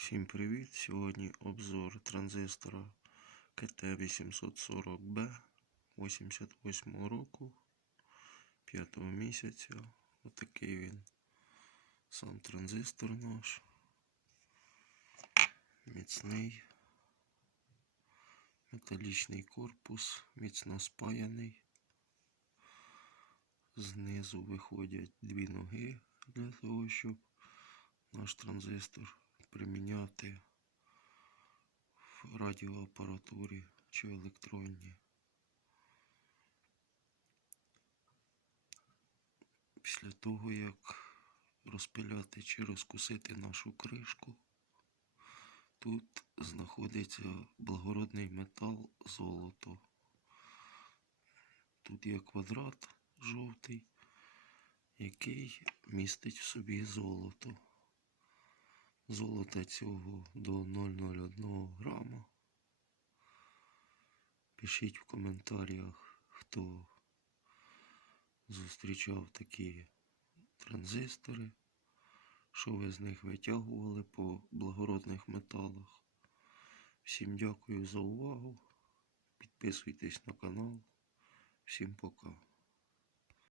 Всім привіт! Сьогодні обзор транзистора КТ840B 88 року 5 місяця. Отакий він сам транзистор наш. Міцний металічний корпус, міцно спаяний. Знизу виходять дві ноги для того, щоб наш транзистор приміняти в радіоапаратурі чи електронній. Після того, як розпиляти чи розкусити нашу кришку, тут знаходиться благородний метал золото. Тут є квадрат жовтий, який містить в собі золото. Золота цього до 0,01 грама. Пишіть в коментарях, хто зустрічав такі транзистори, що ви з них витягували по благородних металах. Всім дякую за увагу. Підписуйтесь на канал. Всім пока.